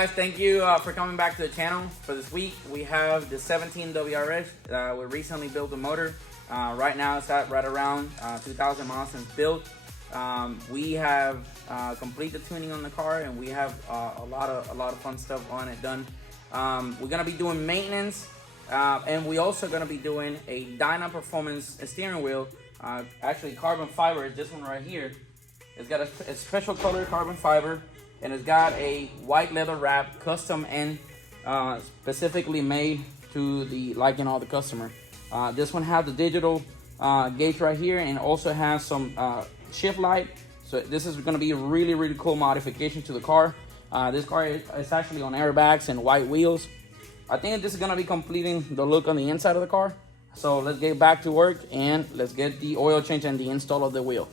guys, thank you for coming back to the channel. For this week, we have the 17 WRX. We recently built the motor. Right now, it's at right around 2,000 miles since built. We have completed the tuning on the car, and we have a lot of fun stuff on it done. We're gonna be doing maintenance, and we also gonna be doing a DYNAPerformance steering wheel. Actually, carbon fiber is this one right here. It's got a special color carbon fiber, and it's got a white leather wrap, custom and specifically made to the liking of the customer. This one has the digital gauge right here, and also has some shift light. So this is going to be a really cool modification to the car. This car is actually on airbags and white wheels. I think this is going to be completing the look on the inside of the car. So let's get back to work and let's get the oil change and the install of the wheel.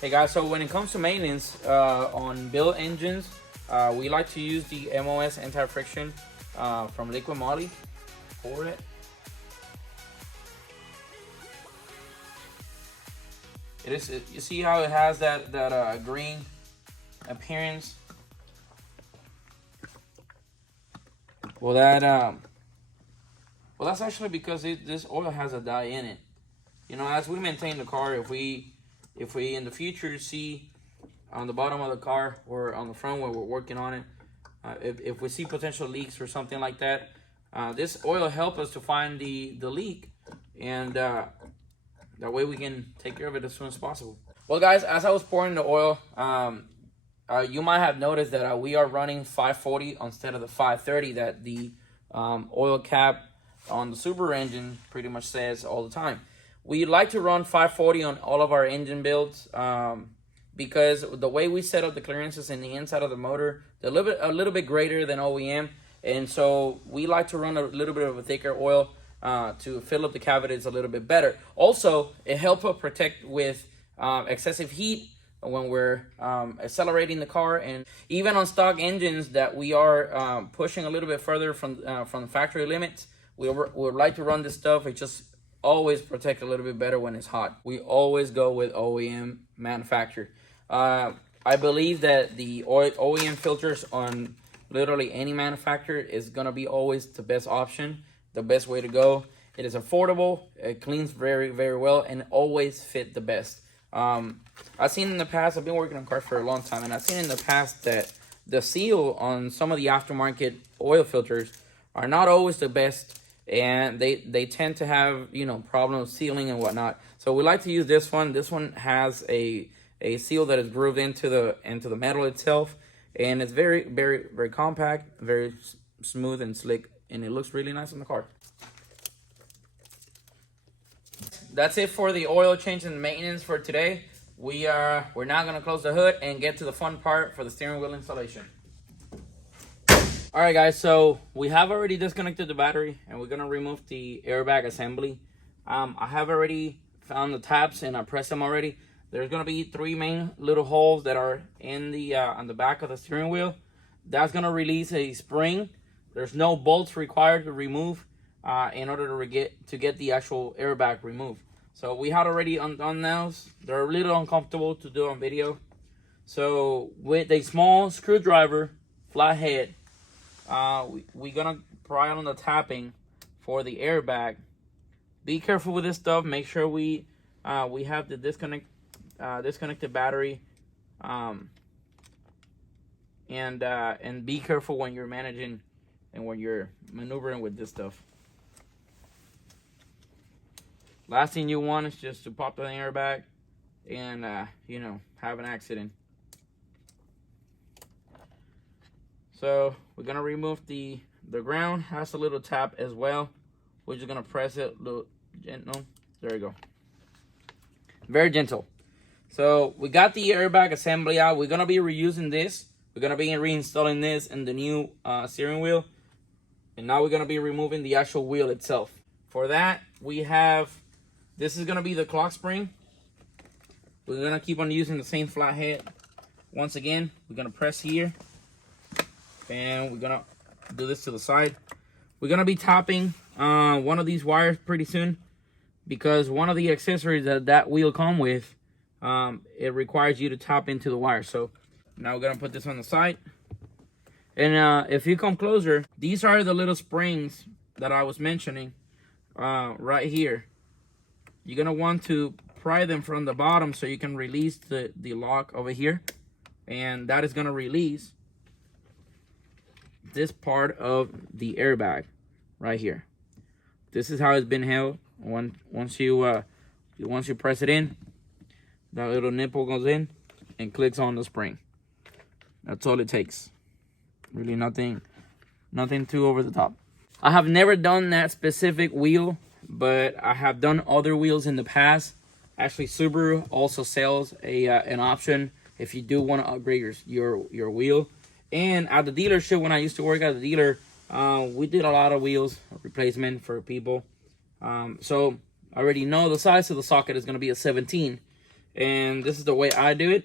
Hey guys, so when it comes to maintenance on built engines, we like to use the MOS anti-friction from Liquid Moly for it. You see how it has that green appearance? Well, that's actually because this oil has a dye in it. You know, as we maintain the car, if we in the future see on the bottom of the car or on the front where we're working on it, if we see potential leaks or something like that, this oil helps us to find the leak, and that way we can take care of it as soon as possible. Well guys, as I was pouring the oil, you might have noticed that we are running 540 instead of the 530 that the oil cap on the Subaru engine pretty much says all the time. We like to run 540 on all of our engine builds because the way we set up the clearances in the inside of the motor, they're a little bit greater than OEM, and so we like to run a little bit of a thicker oil to fill up the cavities a little bit better. Also, it helps us protect with excessive heat when we're accelerating the car, and even on stock engines that we are pushing a little bit further from the factory limits, we would like to run this stuff. It just always protect a little bit better when it's hot. We always go with OEM manufacturer. I believe that the OEM filters on literally any manufacturer is gonna be always the best option, the best way to go. It is affordable, it cleans very well, and always fit the best. I've seen in the past, I've been working on cars for a long time, and I've seen in the past that the seal on some of the aftermarket oil filters are not always the best, and they tend to have, you know, problems sealing and whatnot. So we like to use this one. This one has a seal that is grooved into the metal itself, and it's very compact, very smooth and slick, and it looks really nice on the car. That's it for the oil change and maintenance for today. We're now gonna close the hood and get to the fun part for the steering wheel installation. All right guys, so we have already disconnected the battery, and we're gonna remove the airbag assembly. I have already found the tabs, and I pressed them already. There's gonna be 3 main little holes that are in the on the back of the steering wheel. That's gonna release a spring. There's no bolts required to remove in order to get the actual airbag removed. So we had already undone those. They're a little uncomfortable to do on video. So with a small screwdriver, flathead, we're gonna pry on the tapping for the airbag. Be careful with this stuff. Make sure we have the disconnected battery, and be careful when you're managing and when you're maneuvering with this stuff. Last thing you want is just to pop the airbag and you know, have an accident. So we're gonna remove the ground. Has a little tap as well. We're just gonna press it a little gentle. There you go. Very gentle. So we got the airbag assembly out. We're gonna be reusing this. We're gonna be reinstalling this in the new steering wheel. And now we're gonna be removing the actual wheel itself. For that, we have, this is gonna be the clock spring. We're gonna keep on using the same flathead. Once again, we're gonna press here, and we're gonna do this to the side. We're gonna be topping one of these wires pretty soon, because one of the accessories that wheel come with, it requires you to top into the wire. So now we're gonna put this on the side. And if you come closer, these are the little springs that I was mentioning right here. You're gonna want to pry them from the bottom so you can release the lock over here, and that is gonna release this part of the airbag right here. This is how it's been held. Once you press it in, that little nipple goes in and clicks on the spring. That's all it takes. Really nothing too over the top. I have never done that specific wheel, but I have done other wheels in the past. Actually, Subaru also sells an option if you do want to upgrade your wheel. And at the dealership, when I used to work at the dealer, we did a lot of wheels replacement for people. So I already know the size of the socket is going to be a 17. And this is the way I do it.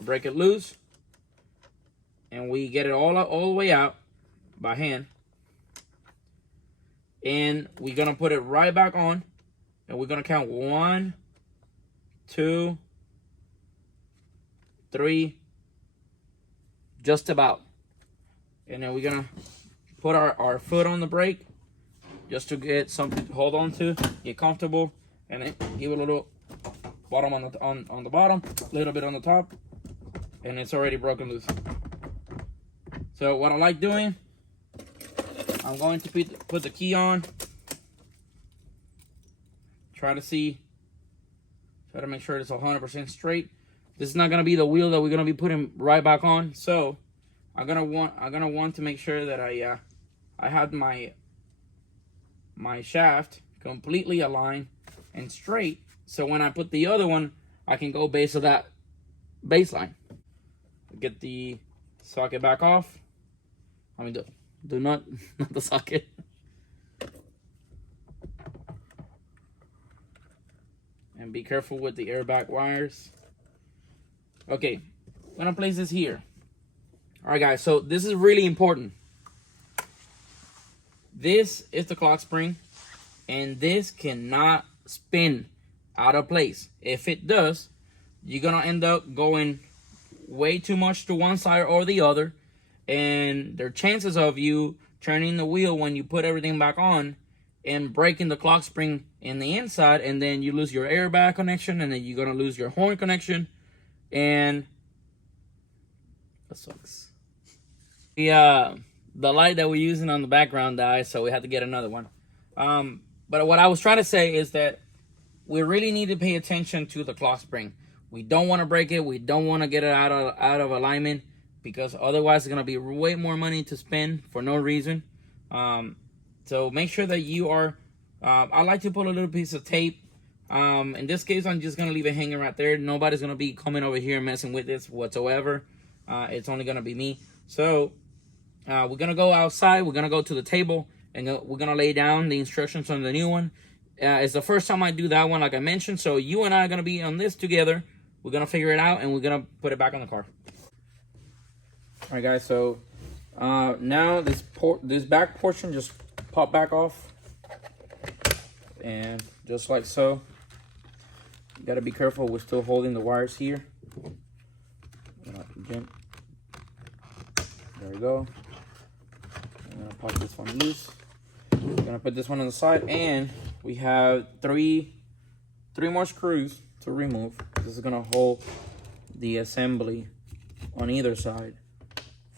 Break it loose, and we get it all the way out by hand, and we're gonna put it right back on, and we're gonna count 1, 2, 3, just about, and then we're gonna put our foot on the brake just to get something to hold on to, get comfortable, and then give it a little bottom on the bottom, a little bit on the top, and it's already broken loose. So what I like doing, I'm going to put the key on, try to make sure it's 100% straight. This is not gonna be the wheel that we're gonna be putting right back on, so I'm gonna want to make sure that I have my shaft completely aligned and straight, so when I put the other one, I can go base of that baseline. Get the socket back off. I mean, do not the socket. And be careful with the airbag wires. Okay, I'm gonna place this here. All right, guys, so this is really important. This is the clock spring, and this cannot spin out of place. If it does, you're gonna end up going way too much to one side or the other, and there are chances of you turning the wheel when you put everything back on and breaking the clock spring in the inside, and then you lose your airbag connection, and then you're gonna lose your horn connection, and that sucks. The light that we're using on the background died, so we had to get another one. But what I was trying to say is that we really need to pay attention to the clock spring. We don't want to break it. We don't want to get it out of alignment, because otherwise it's going to be way more money to spend for no reason. So make sure that you are, I like to put a little piece of tape. In this case, I'm just going to leave it hanging right there. Nobody's going to be coming over here and messing with this whatsoever. It's only going to be me. So we're going to go outside. We're going to go to the table, and we're going to lay down the instructions on the new one. It's the first time I do that one, like I mentioned. So you and I are going to be on this together. We're going to figure it out, and we're going to put it back on the car. All right, guys. So now this back portion just pop back off. And just like so. You got to be careful. We're still holding the wires here. There we go. I'm going to pop this one loose. We're going to put this one on the side, and we have three more screws to remove. This is going to hold the assembly on either side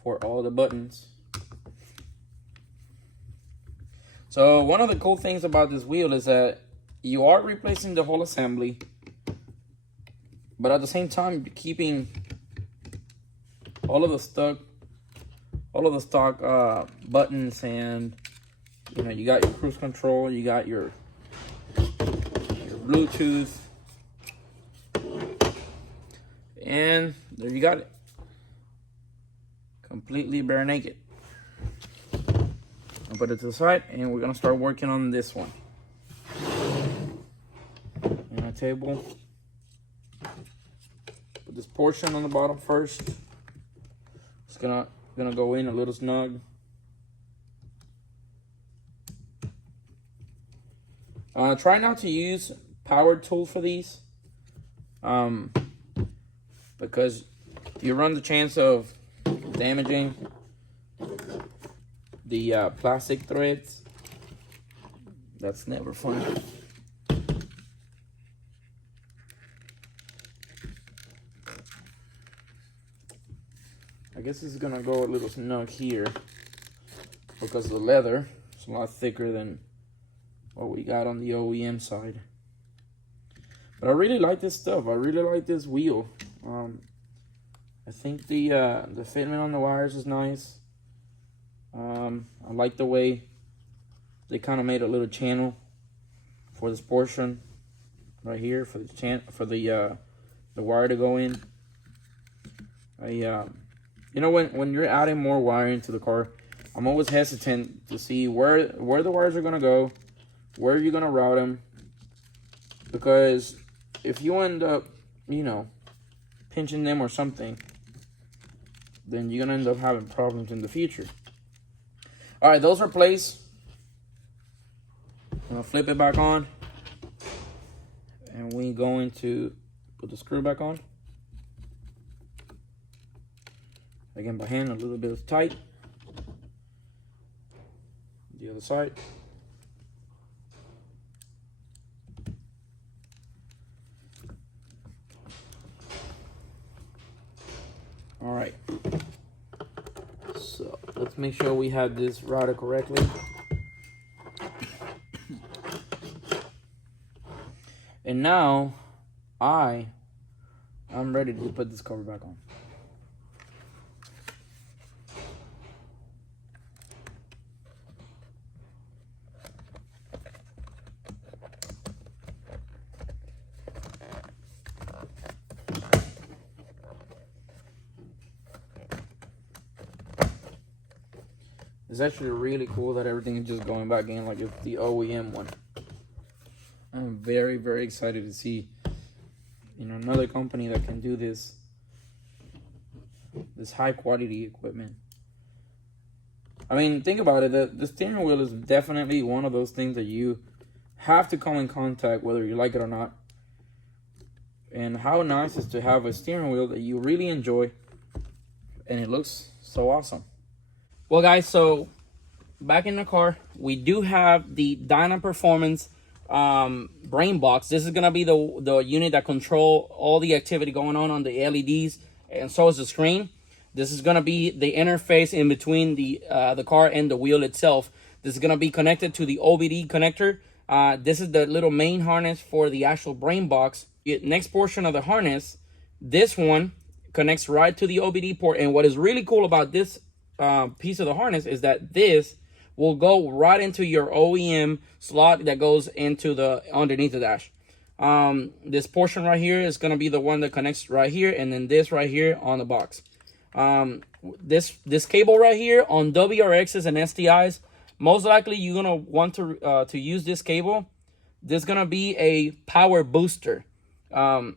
for all the buttons. So one of the cool things about this wheel is that you are replacing the whole assembly, but at the same time you're keeping all of the stock buttons, and you know, you got your cruise control, you got your Bluetooth, and there you got it. completely bare naked. I'll put it to the side, and we're gonna start working on this one. And a table. Put this portion on the bottom first. It's gonna go in a little snug. Try not to use powered tools for these, because you run the chance of damaging the plastic threads. That's never fun. I guess it's gonna go a little snug here because the leather is a lot thicker than what we got on the OEM side. But I really like this stuff. I really like this wheel. I think the fitment on the wires is nice. I like the way they kind of made a little channel for this portion right here for the wire to go in. You know, when you're adding more wiring to the car, I'm always hesitant to see where the wires are gonna go, where you're gonna route them, because if you end up, you know, pinching them or something, then you're gonna end up having problems in the future. All right, those are placed. I'm gonna flip it back on, and we're going to put the screw back on. Again, by hand, a little bit of tight. The other side. All right. So let's make sure we have this routed correctly. And now I'm ready to put this cover back on. It's actually really cool that everything is just going back in like it's the OEM one. I'm very, very excited to see, you know, another company that can do this high quality equipment. I mean, think about it. The steering wheel is definitely one of those things that you have to come in contact whether you like it or not. And how nice is to have a steering wheel that you really enjoy and it looks so awesome. Well, guys, so back in the car, we do have the DYNAPerformance Brainbox. This is gonna be the unit that control all the activity going on the LEDs, and so is the screen. This is gonna be the interface in between the car and the wheel itself. This is gonna be connected to the OBD connector. This is the little main harness for the actual Brainbox. Next portion of the harness, this one connects right to the OBD port. And what is really cool about this piece of the harness is that this will go right into your OEM slot that goes into the underneath the dash. This portion right here is going to be the one that connects right here, and then this right here on the box. This cable right here on WRXs and STIs, most likely you're going to want to use this cable. This is going to be a power booster. And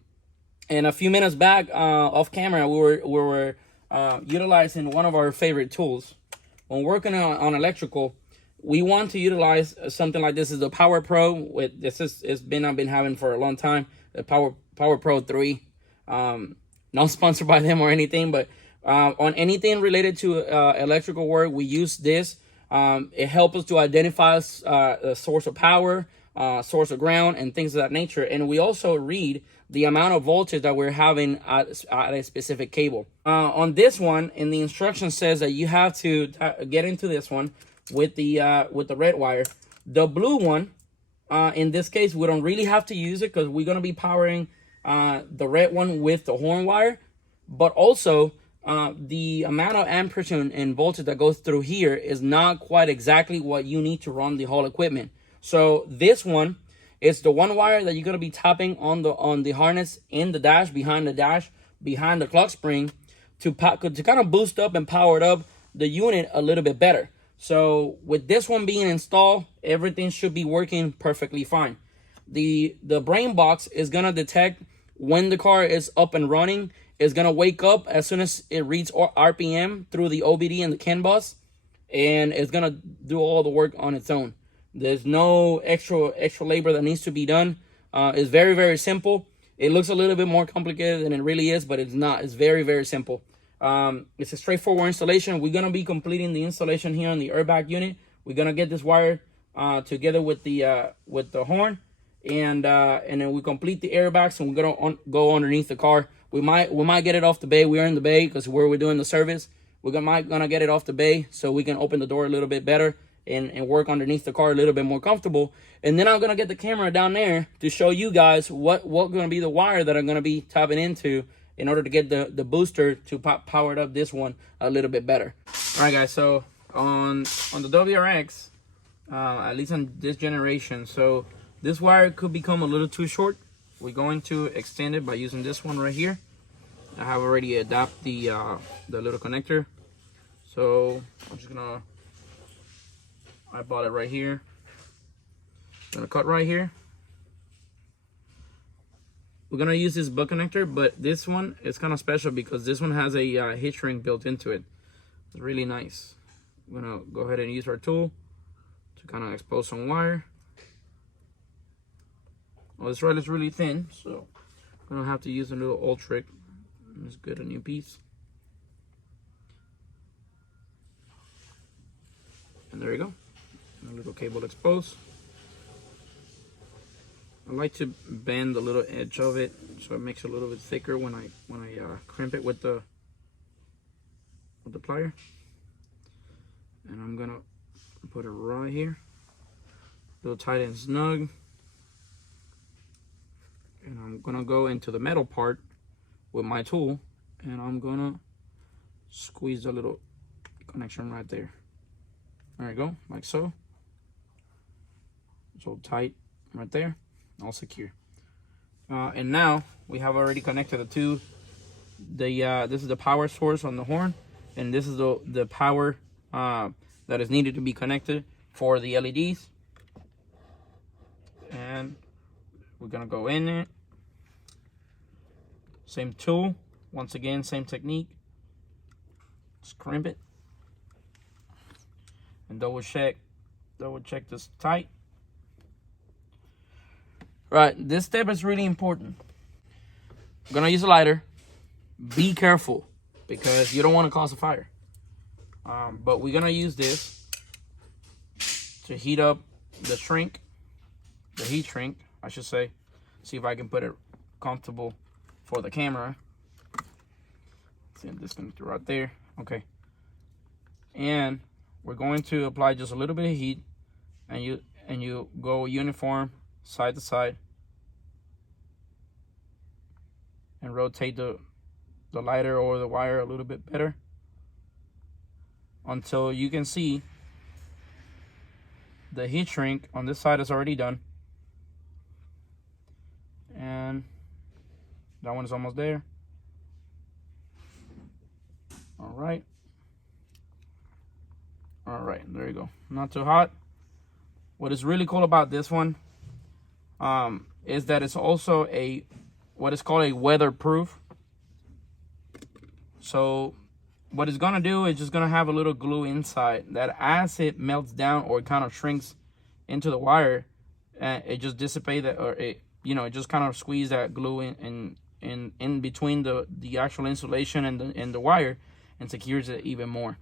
a few minutes back off camera, we were utilizing one of our favorite tools. When working on electrical, we want to utilize something like this. Is the Power Pro. I've been having for a long time. The Power Pro 3. Not sponsored by them or anything, but on anything related to electrical work, we use this. It helps us to identify a source of power, source of ground, and things of that nature. And we also read the amount of voltage that we're having at a specific cable. On this one, in the instructions says that you have to get into this one with the red wire. The blue one, in this case, we don't really have to use it because we're going to be powering the red one with the horn wire. But also, the amount of amperage and voltage that goes through here is not quite exactly what you need to run the whole equipment. So this one, it's the one wire that you're going to be tapping on the harness in the dash, behind the clock spring, to kind of boost up and power up the unit a little bit better. So with this one being installed, everything should be working perfectly fine. The Brainbox is gonna detect when the car is up and running. It's gonna wake up as soon as it reads RPM through the OBD and the CAN bus, and it's gonna do all the work on its own. There's no extra labor that needs to be done. It's very, very simple. It looks a little bit more complicated than it really is, but it's not. It's very, very simple. It's a straightforward installation. We're gonna be completing the installation here on the airbag unit. We're gonna get this wired together with the horn, and then we complete the airbags, and we're gonna go underneath the car. We might get it off the bay. We're in the bay because we're doing the service. We're gonna get it off the bay so we can open the door a little bit better and work underneath the car a little bit more comfortable. And then I'm gonna get the camera down there to show you guys what gonna be the wire that I'm gonna be tapping into in order to get the booster to power up this one a little bit better. All right, guys. So on the WRX, at least on this generation, so this wire could become a little too short. We're going to extend it by using this one right here. I have already adapted the little connector, so I'm just gonna eyeball it right here. I'm gonna cut right here. We're gonna use this butt connector, but this one is kind of special because this one has a hitch ring built into it. It's really nice. We're gonna go ahead and use our tool to kind of expose some wire. Well, this rod is really thin, so I'm gonna have to use a little old trick. Let's get a new piece. And there you go. A little cable exposed. I like to bend the little edge of it so it makes it a little bit thicker when I crimp it with the plier. And I'm gonna put it right here, a little tight and snug. And I'm gonna go into the metal part with my tool, and I'm gonna squeeze the little connection right there. There you go, like so. It's all tight right there, all secure. And now we have already connected the two. This is the power source on the horn, and this is the power that is needed to be connected for the LEDs. And we're gonna go in it. Same tool, once again, same technique. Just crimp it and double check this tight. Right, this step is really important. I'm gonna use a lighter. Be careful because you don't want to cause a fire. But we're gonna use this to heat up the heat shrink, I should say. See if I can put it comfortable for the camera. See, this connector right there. Okay. And we're going to apply just a little bit of heat, and you go uniform side to side and rotate the lighter or the wire a little bit better until you can see the heat shrink on this side is already done, and that one is almost there. All right, there you go. Not too hot. What is really cool about this one is that it's also what is called a weatherproof. So what it's gonna do is just gonna have a little glue inside that as it melts down or it kind of shrinks into the wire, it just dissipates that, or it just kind of squeeze that glue in between the actual insulation and the wire, and secures it even more.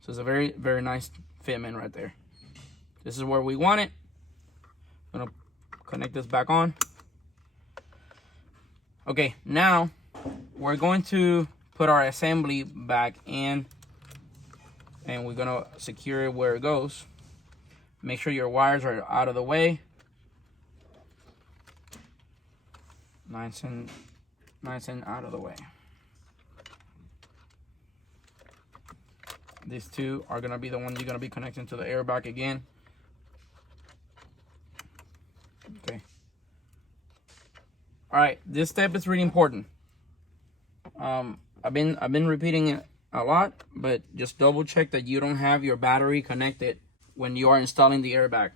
So it's a very, very nice fitment right there. This is where we want it. I'm gonna connect this back on. Okay, now we're going to put our assembly back in, and we're gonna secure it where it goes. Make sure your wires are out of the way. Nice and out of the way. These two are gonna be the ones you're gonna be connecting to the airbag again. Okay. All right, this step is really important. I've been repeating it a lot, but just double check that you don't have your battery connected when you are installing the airbag.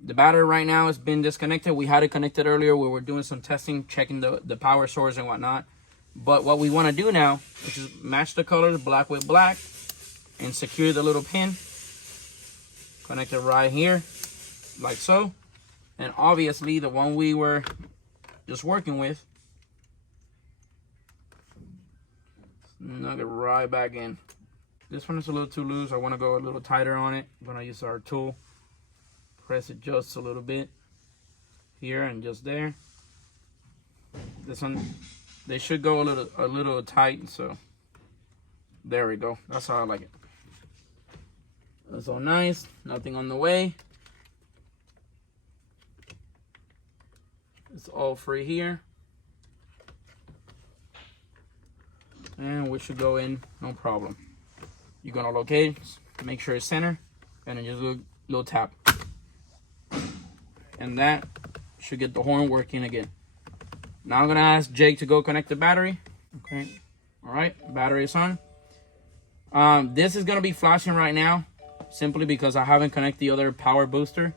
The battery right now has been disconnected. We had it connected earlier. We were doing some testing, checking the power source and whatnot. But what we want to do now, which is match the colors, black with black, and secure the little pin. Connect it right here, like so. And obviously the one we were just working with, snug it right back in. This one is a little too loose. I want to go a little tighter on it. I'm going to use our tool. Press it just a little bit here and just there. This one, they should go a little tight, so there we go. That's how I like it. That's all nice, nothing on the way. It's all free here. And we should go in, no problem. You're gonna locate, make sure it's center, and then just a little tap. And that should get the horn working again. Now I'm gonna ask Jake to go connect the battery. Okay, all right, battery is on. This is gonna be flashing right now, simply because I haven't connected the other power booster.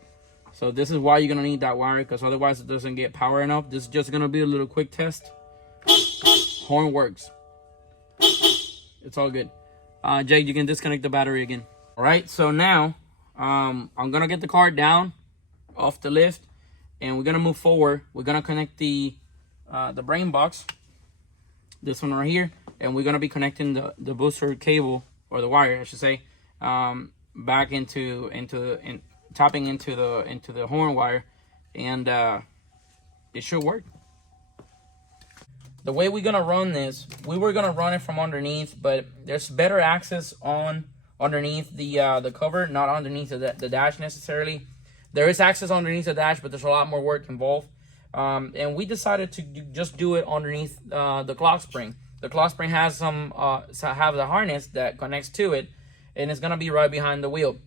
So this is why you're gonna need that wire, because otherwise it doesn't get power enough. This is just gonna be a little quick test. Horn works. It's all good. Jake, you can disconnect the battery again. All right, so now I'm gonna get the car down off the lift, and we're gonna move forward. We're gonna connect the brain box, this one right here, and we're gonna be connecting the booster cable, or the wire I should say, back tapping into the horn wire, and it should work. The way we're gonna run this, we were gonna run it from underneath, but there's better access underneath the cover, not underneath the dash necessarily. There is access underneath the dash, but there's a lot more work involved. And we decided to just do it underneath the clock spring. The clock spring has the harness that connects to it, and it's gonna be right behind the wheel.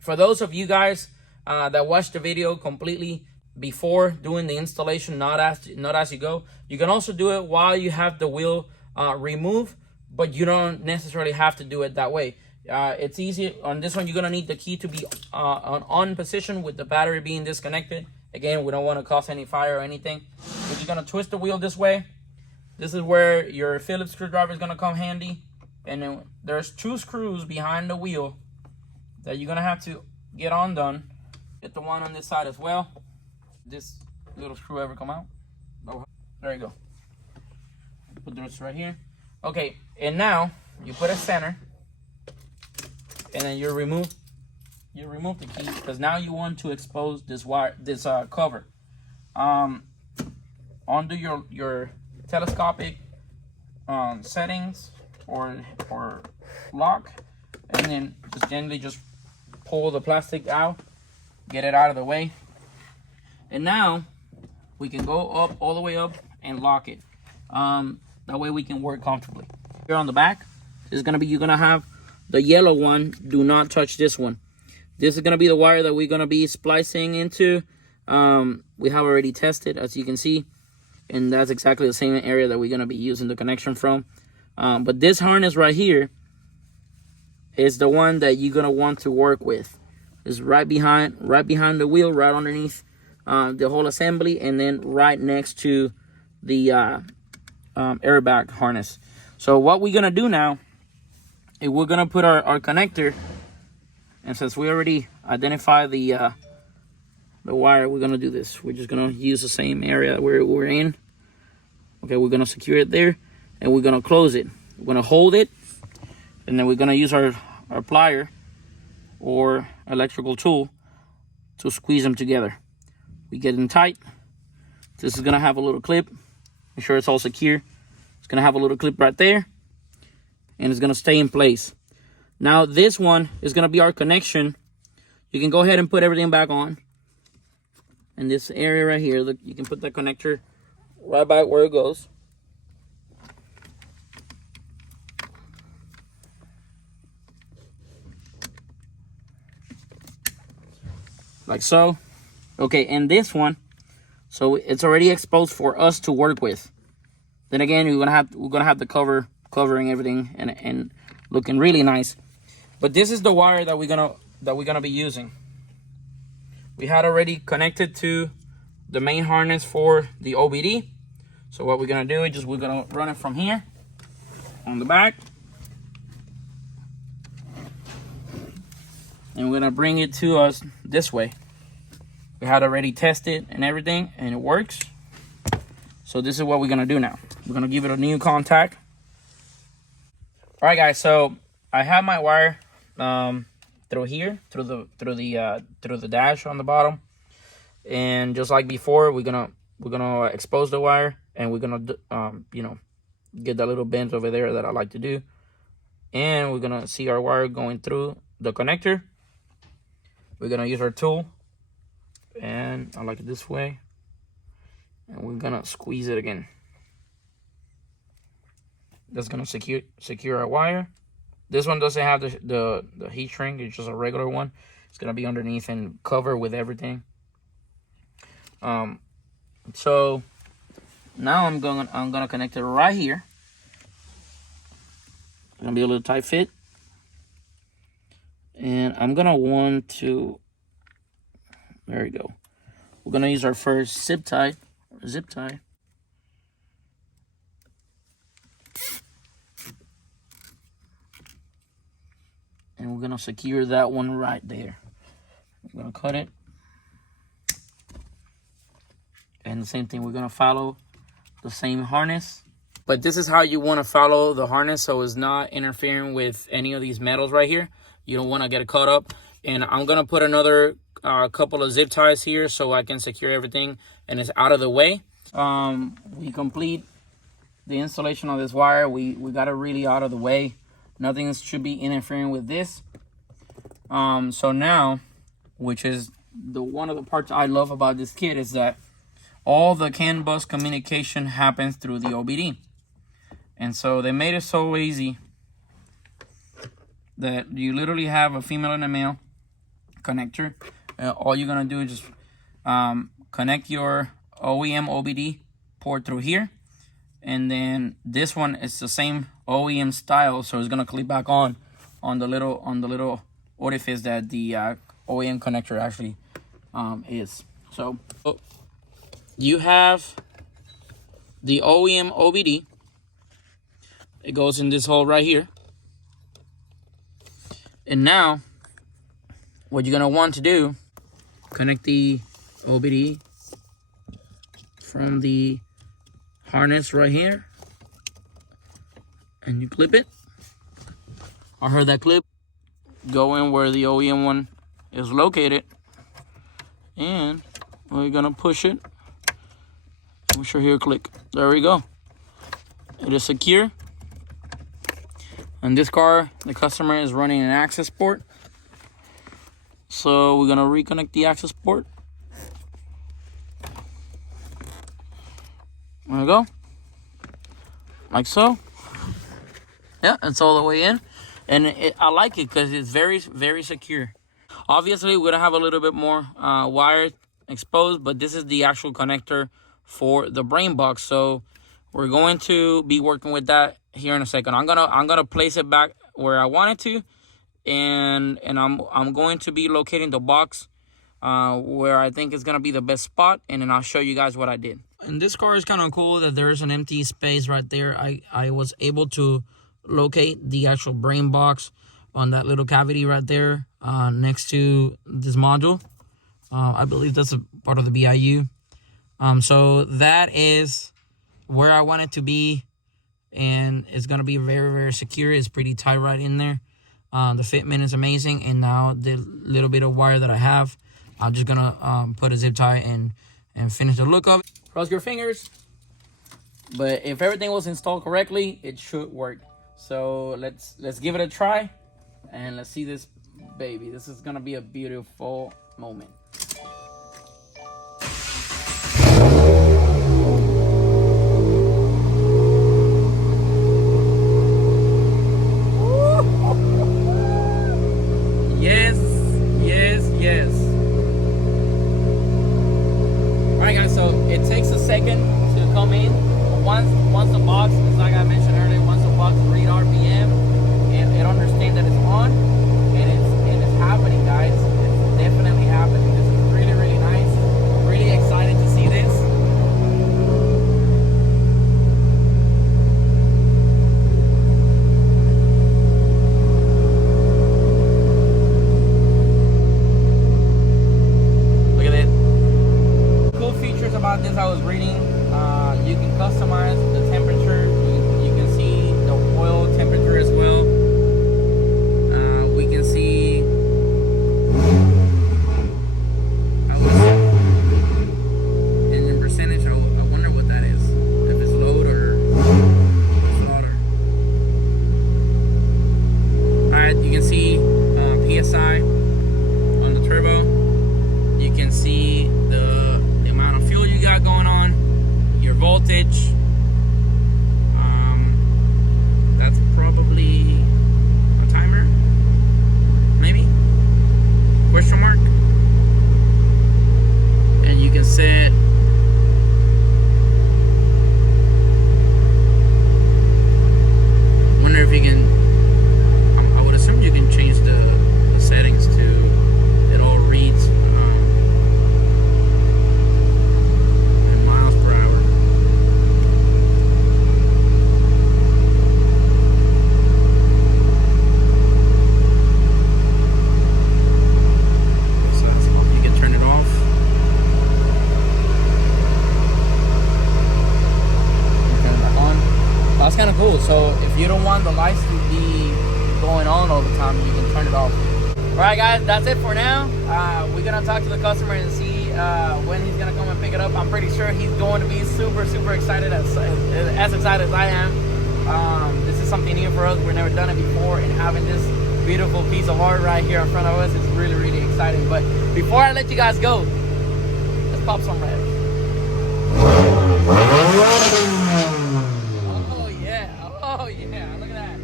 For those of you guys that watched the video completely before doing the installation, not as you go, you can also do it while you have the wheel removed, but you don't necessarily have to do it that way. It's easy. On this one, you're gonna need the key to be on position with the battery being disconnected. Again, we don't want to cause any fire or anything. We're just gonna twist the wheel this way. This is where your Phillips screwdriver is gonna come handy. And then there's 2 screws behind the wheel that you're gonna have to get undone. Get the one on this side as well. This little screw ever come out? Oh, there you go. Put this right here. Okay, and now you put a center, and then you remove the key, because now you want to expose this wire, this cover. Undo your telescopic settings or lock, and then just gently just pull the plastic out, get it out of the way, and now we can go up all the way up and lock it. That way we can work comfortably. Here on the back is gonna be, you're gonna have the yellow one. Do not touch this one. This is gonna be the wire that we're gonna be splicing into. We have already tested, as you can see, and that's exactly the same area that we're gonna be using the connection from. But this harness right here is the one that you're gonna want to work with. It's right behind the wheel, right underneath the whole assembly, and then right next to the airbag harness. So what we're gonna do now is we're gonna put our connector, and since we already identified the wire, we're gonna do this. We're just gonna use the same area where we're in. Okay, we're gonna secure it there, and we're gonna close it. We're gonna hold it, and then we're gonna use our plier or electrical tool to squeeze them together. We get them tight. This is gonna have a little clip. Make sure it's all secure. It's gonna have a little clip right there, and it's gonna stay in place. Now this one is gonna be our connection. You can go ahead and put everything back on. In this area right here, look, you can put the connector right back where it goes. Like so. Okay, and this one, so it's already exposed for us to work with. Then again, we're gonna have the cover covering everything and looking really nice. But this is the wire that we're gonna be using. We had already connected to the main harness for the OBD. So what we're gonna do is we're gonna run it from here on the back, and we're gonna bring it to us this way. We had already tested and everything, and it works. So this is what we're gonna do now. We're gonna give it a new contact. All right, guys. So I have my wire through here, through the dash on the bottom, and just like before, we're gonna expose the wire, and we're gonna you know, get that little bend over there that I like to do, and we're gonna see our wire going through the connector. We're gonna use our tool, and I like it this way, and we're gonna squeeze it again. That's gonna secure our wire. This one doesn't have the heat shrink. It's just a regular one. It's gonna be underneath and covered with everything. So now I'm gonna connect it right here. It's gonna be a little tight fit, and I'm gonna want to. There we go. We're gonna use our first zip tie. And we're gonna secure that one right there. We're gonna cut it. And the same thing, we're gonna follow the same harness. But this is how you wanna follow the harness so it's not interfering with any of these metals right here. You don't wanna get it caught up. And I'm gonna put another couple of zip ties here so I can secure everything and it's out of the way. We complete the installation of this wire. We got it really out of the way. Nothing should be interfering with this. So now, which is one of the parts I love about this kit, is that all the CAN bus communication happens through the OBD. And so they made it so easy that you literally have a female and a male connector. All you're gonna do is just connect your OEM OBD port through here, and then this one is the same OEM style, so it's gonna clip back on the little orifice that the OEM connector actually is. So you have the OEM OBD. It goes in this hole right here, and now what you're gonna want to do, connect the OBD from the harness right here, and you clip it. I heard that clip. Go in where the OEM one is located, and we're gonna push it. Push her here, click. There we go. It is secure. And this car, the customer is running an access port. So we're gonna reconnect the access port. There we go. Like so. Yeah, it's all the way in. And I like it because it's very, very secure. Obviously, we're gonna have a little bit more wire exposed, but this is the actual connector for the Brainbox. So we're going to be working with that here in a second. I'm gonna place it back where I want it to, and I'm going to be locating the box where I think is gonna be the best spot, and then I'll show you guys what I did. And this car is kind of cool that there's an empty space right there. I was able to locate the actual Brainbox on that little cavity right there next to this module. I believe that's a part of the BIU. So that is where I want it to be, and it's gonna be very, very secure. It's pretty tight right in there. The fitment is amazing, and now the little bit of wire that I have, I'm just gonna put a zip tie and finish the look of it. Cross your fingers, but if everything was installed correctly, it should work. So let's give it a try, and let's see this baby. This is gonna be a beautiful moment. Yes, yes, yes. All right, guys. So it takes a second to come in. Once the box, it's like I mentioned earlier, once the box cool. So if you don't want the lights to be going on all the time, you can turn it off. All right, guys, that's it for now. We're gonna talk to the customer and see when he's gonna come and pick it up. I'm pretty sure he's going to be super excited, as excited as I am. This is something new for us. We've never done it before, and having this beautiful piece of art right here in front of us is really exciting. But before I let you guys go, let's pop some revs. Oh yeah, look at that.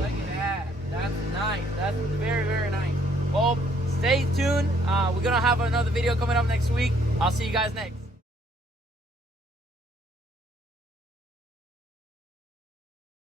Look at that. That's nice. That's very nice. Well, stay tuned. We're gonna have another video coming up next week. I'll see you guys next.